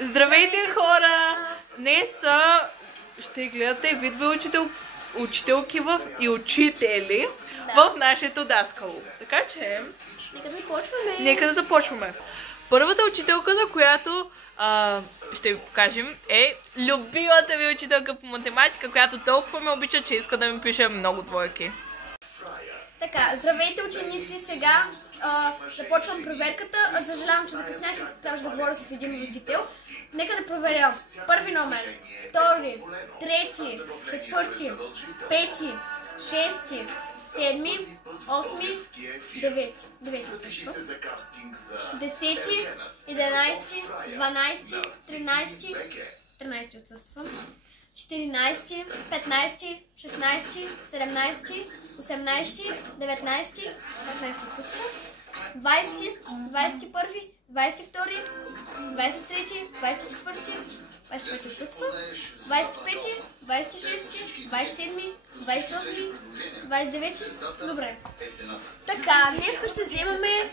Здравейте, хора! Днес ще гледате видове учителки и учители в нашето даскало. Така че... Нека да започваме. Първата учителка, на която ще ви покажем, е любимата ви учителка по математика, която толкова ме обича, че иска да ми пише много двойки. Така, здравейте ученици, сега започвам проверката. Съжалявам, че закъснях, трябваше да говоря с един учител. Нека да проверя. Първи номер, втори, трети, четвърти, пети, шести, седми, осми, девети. Десети, 11, 12, 13 отсъствам. 14, 15, 16, 17, 18, 19, 15 отсъства, 20, 21, 22, 23, 24, 25 отсъства, 25, 26, 27, 28, 29. Добре. Така, днес ще вземаме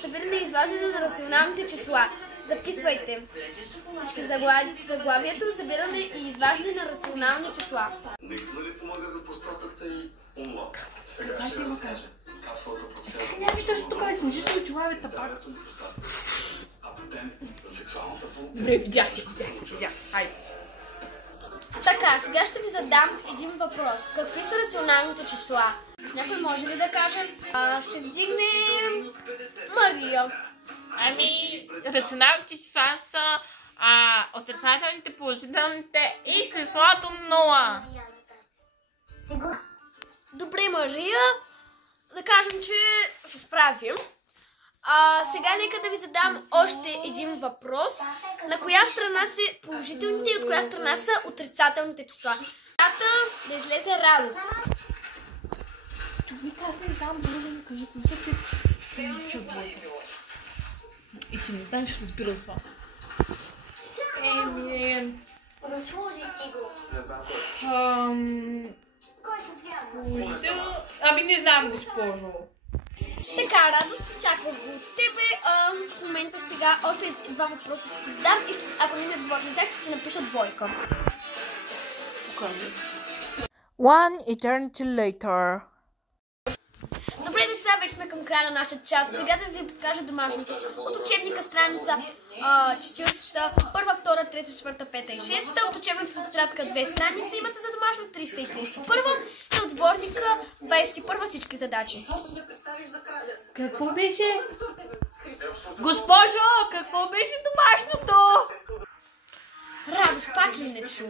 събиране и изваждане на рационалните числа. Записвайте. Всички заглавието, събиране и изваждане на рационални числа. Наистина ли помага за простатата и онова? Сега ще разкажа. Капсулата процеса. Не, виждаш, тук е служи с чулавица пак. Добре, видях. Хайде. Така, сега ще ви задам един въпрос. Какви са рационалните числа? Някой може ли да каже? Ще вдигнем Мария. Ами, рационалните числа са отрицателните, положителните и числото 0. Добре, Мария. Да кажем, че се справим. Сега нека да ви задам още един въпрос. На коя страна са положителните и от коя страна са отрицателните числа? Да излезе радост. Човек, аз не знам, да ми кажи, кои са ти двойка. И ти не знаеш, разбира това. Разложи си го. Положител... Ами не знам, госпожо. Така, радост, очаквам го от тебе. В момента сега още два въпроса ще ти задам и ако не ми отговориш на тях, ще ти напиша двойка. One eternity later. Добре, деца, вече сме към края на нашата част. Сега да ви покажа домашното. От учебника страница 40, първа, втора, трета, четвърта, пета и шеста. От учебната тетрадка 2 страници имате за домашно 331. И от сборника 21 всички задачи. Какво беше? Госпожо, какво беше домашното? Радост, пак ли не чу?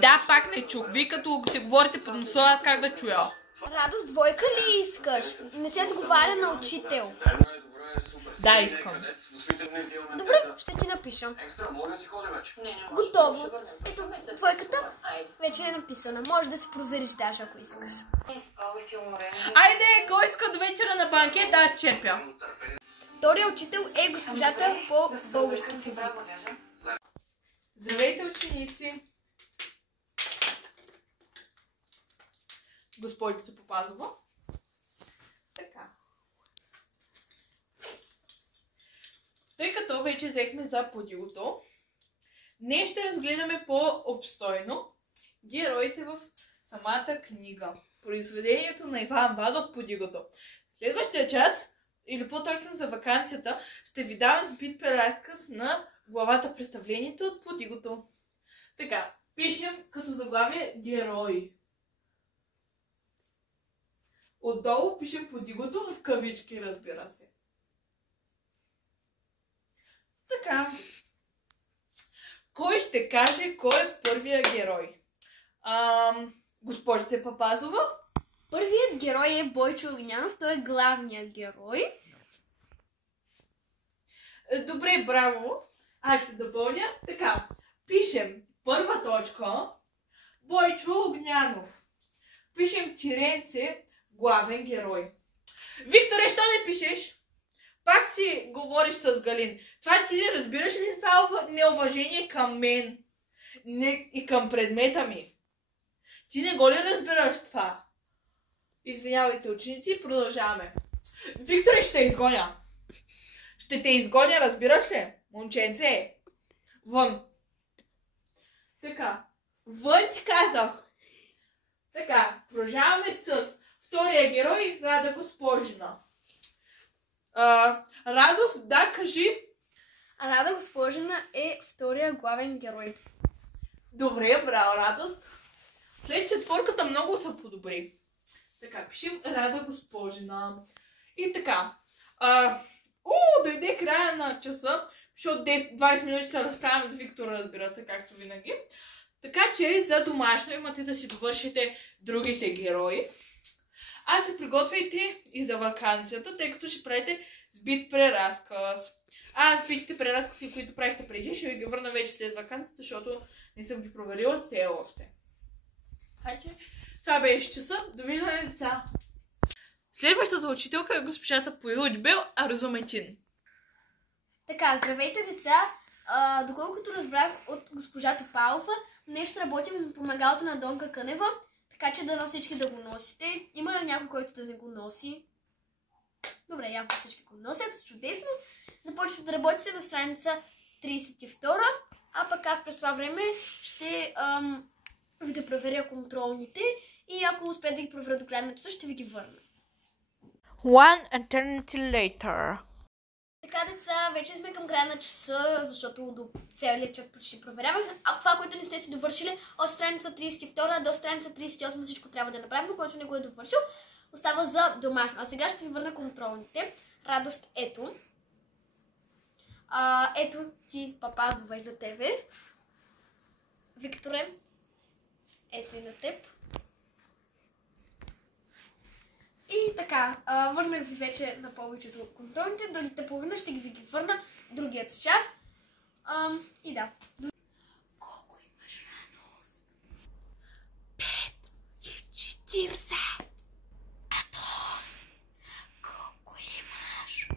Да, пак не чух. Вие като се говорите под носа, аз как да чуя? Радост, двойка ли искаш? Не се отговаря на учител. Да, искам. Добре, ще ти напиша. Готово. Ето, двойката вече е написана. Може да се провериш даже, ако искаш. Айде, кой иска до вечера на банкет, аз черпя. Втория учител е госпожата по български език. Здравейте, ученици! Господица Попазова. Така. Тъй като вече взехме за подилото, днес ще разгледаме по-обстойно героите в самата книга. Произведението на Иван Вадов Подигото. Следващия час, или по-точно за ваканцията, ще ви давам сбит преразказ на главата представлението от Подигото. Така, пишем като заглавие герои. Отдолу пишем Подигото в кавички, разбира се. Така. Кой ще каже кой е първия герой? Госпожица Папазова? Първият герой е Бойчо Огнянов, той е главният герой. Добре, браво. Аз ще допълня. Така, пишем първа точка Бойчо Огнянов. Пишем тиренце главен герой. Викторе, що не пишеш? Пак си говориш с Галин. Това ти не разбираш ли това неуважение към мен и към предмета ми? Ти не го ли разбираш това? Извинявайте, ученици, продължаваме. Викторе, ще изгоня. Ще те изгоня, разбираш ли? Момченце. Вън. Така. Вън ти казах. Така. Продължаваме с втория герой, Рада Госпожина. Радост, да, кажи. Рада Госпожина е втория главен герой. Добре, браво, Радост. След четвърката много се подобри. Така, пишем Рада Госпожина. И така. Дойде края на часа, защото 20 минути се разправям с Виктора, разбира се, както винаги. Така че за домашно имате да си довършите другите герои. А се приготвяйте и за ваканцията, тъй като ще правите сбит преразказ. Сбитите преразкази, които правихте преди, ще ви ги върна вече след ваканцията, защото не съм ги проверила все още. Хайде, това беше часа. Довиждане, деца! Следващата учителка е госпожата по Учбел Арзуметин. Така, здравейте, деца! Доколкото разбрах от госпожа Топалова, днес ще работим на помагалата на Донка Кънева, така че дано всички да го носите. Има ли някой, който да не го носи? Добре, явно всички го носят, чудесно. Започвате да работите на страница 32, а пък аз през това време ще ви да проверя контролните и ако успея да ги проверя до края на часа, ще ви ги върна. One eternity later. Така, деца, вече сме към края на часа, защото до целият час почти проверявах. А това, което не сте си довършили от страница 32 до страница 38, всичко трябва да е направено, който не го е довършил, остава за домашно. А сега ще ви върна контролните. Радост, ето. Ето ти, папа, завежда тебе. Викторе, ето и на теб. И така, върнах ви вече на повечето контролните, другите половина ще ги върна другият час. И да. Колко имаш, Радост? 5,40. Радост, колко имаш?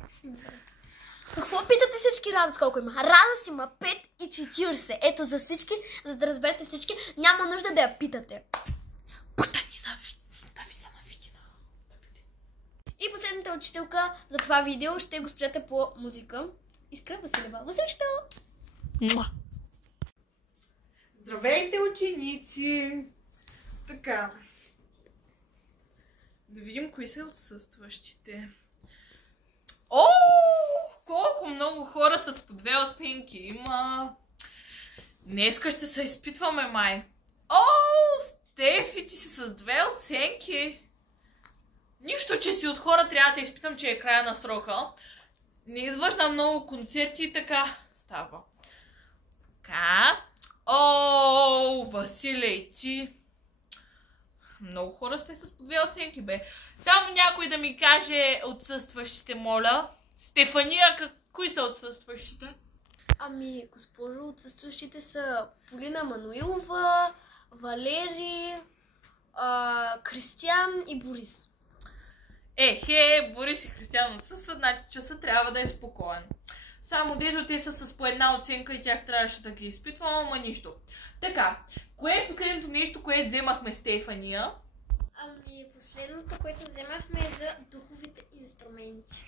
Какво питате всички, Радост, колко има? Радост има 5,40. Ето за всички, за да разберете всички, няма нужда да я питате. И последната учителка за това видео ще е госпожата по музика. Искра Василева. Василчето! Здравейте, ученици! Така. Да видим кои са отсъстващите. Колко много хора с по 2 оценки има. Днеска ще се изпитваме, май. Стефи, ти си с 2 оценки. Нищо, че си от хора, трябва да изпитам, че е края на срока. Не идваш на много концерти и така става. Така. Василей, ти. Много хора сте с по 2 оценки, бе. Само някой да ми каже отсъстващите, моля. Стефания, кои са отсъстващите? Ами, госпожо, отсъстващите са Полина Мануилова, Валери, Кристиян и Борис. Борис и Кристиян отсъстват, значи часа трябва да е спокоен. Само дето те са с по 1 оценка и тях трябваше да ги изпитвам, ама нищо. Така, кое е последното нещо, което вземахме, Стефания? Ами, последното, което вземахме е за духовите инструменти.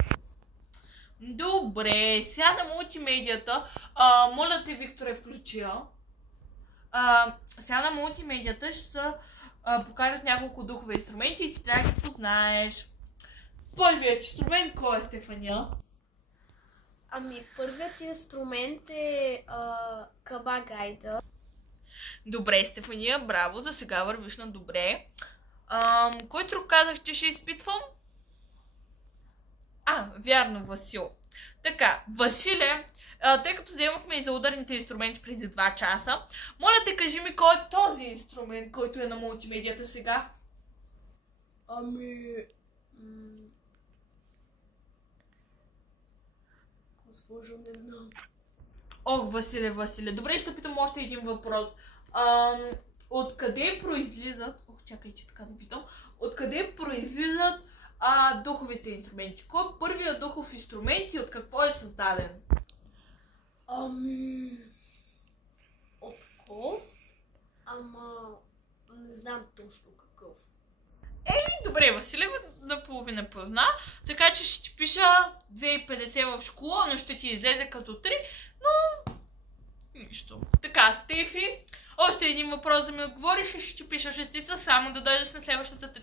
Добре, сега на мултимедията, моля те, Викторе, включи я. Сега на мултимедията ще се покажат няколко духови инструменти и ти трябва да ги познаеш. Първият инструмент кой е, Стефания? Ами, първият инструмент е Каба Гайда. Добре, Стефания, браво, за сега вървиш на добре. Кой друг казах, че ще изпитвам? Вярно, Васил. Така, Василе, тъй като вземахме и за ударните инструменти преди 2 часа, моля те, кажи ми кой е този инструмент, който е на мултимедията сега? Ами... Госпожо, не знам. Василе. Добре, ще питам още един въпрос. Откъде произлизат... чакай, че така да питам. Откъде произлизат духовите инструменти? Кой е първият духов инструмент и от какво е създаден? Ами... От кост? Ама... не знам точно какъв. Добре, Василева наполовина позна, така че ще ти пиша 2,50 в школа, но ще ти излезе като 3, но нищо. Така, Стефи, още един въпрос да ми отговориш и ще ти пиша 6, само да дойдеш на следващата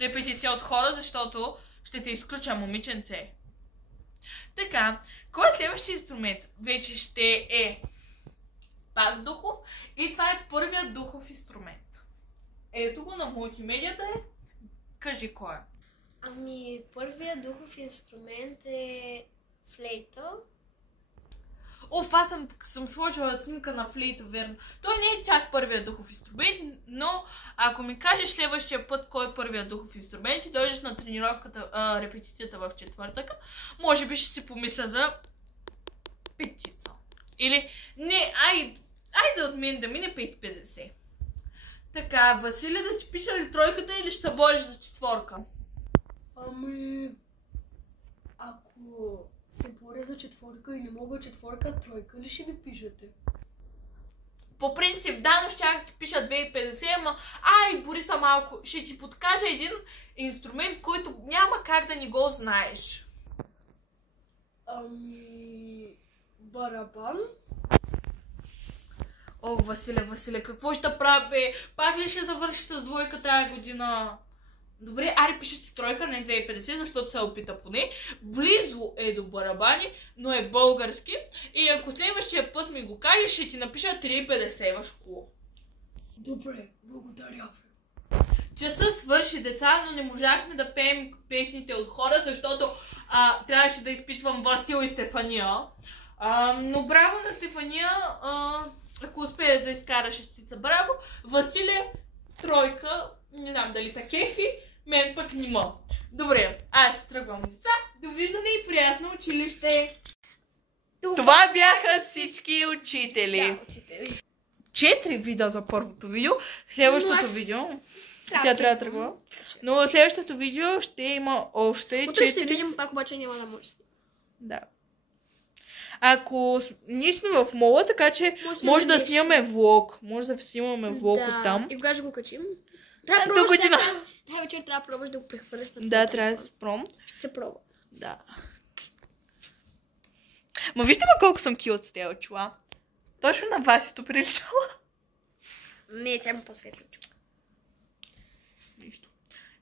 репетиция от хора, защото ще те изключа, момиченце. Така, кой е следващия инструмент? Вече ще е пак духов и това е първият духов инструмент. Ето го на мултимедията е. Кажи кой е. Ами, първият духов инструмент е флейта. Аз съм сложила снимка на флейта, верно. Той не е чак първият духов инструмент, но ако ми кажеш следващия път кой е първият духов инструмент и дойдеш на тренировката, репетицията в четвъртъка, може би ще си помисля за 5. Или, не, айде от мен да мине 5,50. Така, Василия, да ти пиша ли тройката или ще се бориш за 4? Ами, ако се боря за 4 и не мога 4, тройка ли ще ми пишете? По принцип, да, но ще ти пиша 2,50, ама бори са малко. Ще ти подкажа един инструмент, който няма как да не го знаеш. Ами, барабан? Ох, Василе, какво ще правя, бе? Пак ли ще завършиш с 2 тая година? Добре, пишеш си 3, не 2,50, защото се опита поне. Близо е до барабани, но е български. И ако следващия път ми го кажеш, ще ти напиша 3,50 в школа. Добре, благодаря ви. Часа свърши, деца, но не можахме да пеем песните от хора, защото трябваше да изпитвам Васил и Стефания. Но браво на Стефания, ако успее да изкара 6, браво. Василе, 3, не знам дали та кефи, мен пък нима. Добре, аз тръгвам, деца. Довиждане и приятно училище. Това бяха всички учители. Да, учители. 4 видео за първото видео. Следващото видео... Тя трябва да тръгва. Но следващото видео ще има още 4... Утре ще се видим, пак обаче няма да може. Да. Ако ние сме в мола, така че може да снимаме влог. Може да снимаме влог оттам. И кога ще го качим? До година. Тази вечер трябва да пробваш да го прехвърляш на Да, трябва да се пробвам. Ще се пробва. Да. Ма вижте колко съм кют с тези очила. Точно на Васито приличала. Не, тя има по-светли очи. Нищо.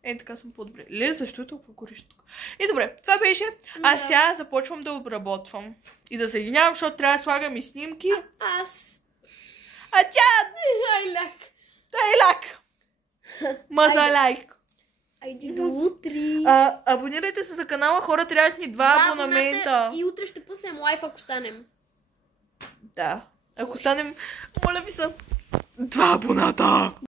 Така съм по-добре. Леле, защо е толкова горещо тук? И добре, това беше. А сега започвам да обработвам. И да съединявам, защото трябва да слагам и снимки. Аз... А тя... Айлак. Тайлак. Мазалайк. Айде до утре. Абонирайте се за канала, хора, трябват ни 2 абонамента. И утре ще пуснем лайф, ако станем. Да. Ако станем, моля ви се, 2 абоната.